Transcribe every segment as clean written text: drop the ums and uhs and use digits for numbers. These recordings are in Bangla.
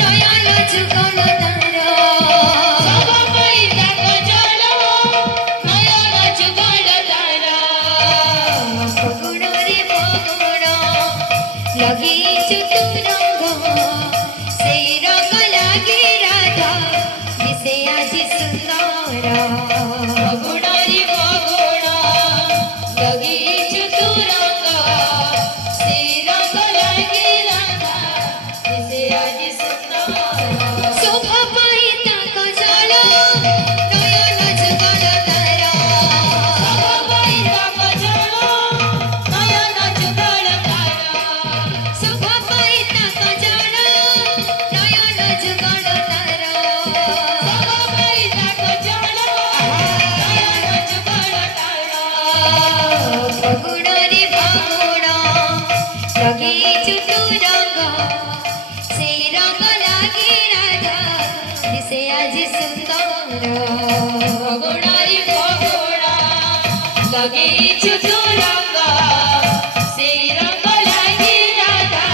নয়ন যুগল তারা সবাই দেখো চলো নয়ন যুগল তারা ফগুণরে ফগুণ লগিছু তু রঙ্গ সেই রঙ লাগে রাধা দিশে আজি সুন্দর ফগুণরে ফগুণ লগিছু তু রঙ্গ সেই রঙ লাগে রাধা দিশে আজি সুন্দর শোভা পাই তাক জল নয়ন যুগল তারা শোভা পাই তাক জল নয়ন যুগল তারা শোভা পাই তাক জল নয়ন যুগল তারা শোভা পাই তাক জল নয়ন যুগল তারা ফগুণরে ফগুণ লগিছু তু রঙ্গ সেই রঙ লাগে রাধা দিশে আজি সুন্দর ফগুণরে ফগুণ লগিছু তু রঙ্গ সেই রঙ লাগে রাধা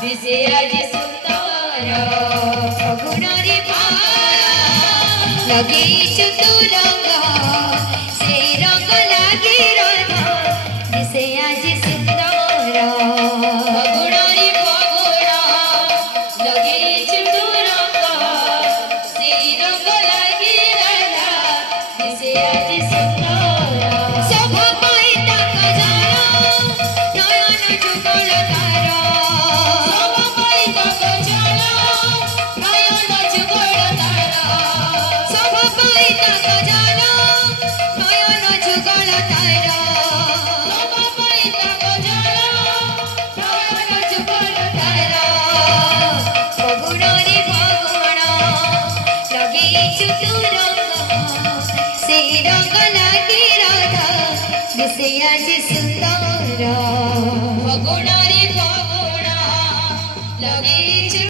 দিশে আজি সুন্দর ফগুণরে ফগুণ লগিছু তু রঙ্গ সেই রঙ লাগে রাধা দিশে আজি সুন্দর ফগুণরে ফগুণ লগিছু তু রঙ্গ সেই রঙ লাগে রাধা দিশে আজি সুন্দর শোভা পাই তাক জল নয়ন যুগল তারা শোভা পাই তাক জল নয়ন যুগল তারা শোভা পাই তাক জল নয়ন যুগল তারা শোভা পাই তাক জল নয়ন যুগল তারা ফগুণরে ফগুণ লগিছু তু রঙ্গ সেই রঙ লাগে রাধা দিশে আজি সুন্দর ফগুণরে ফগুণ লগিছু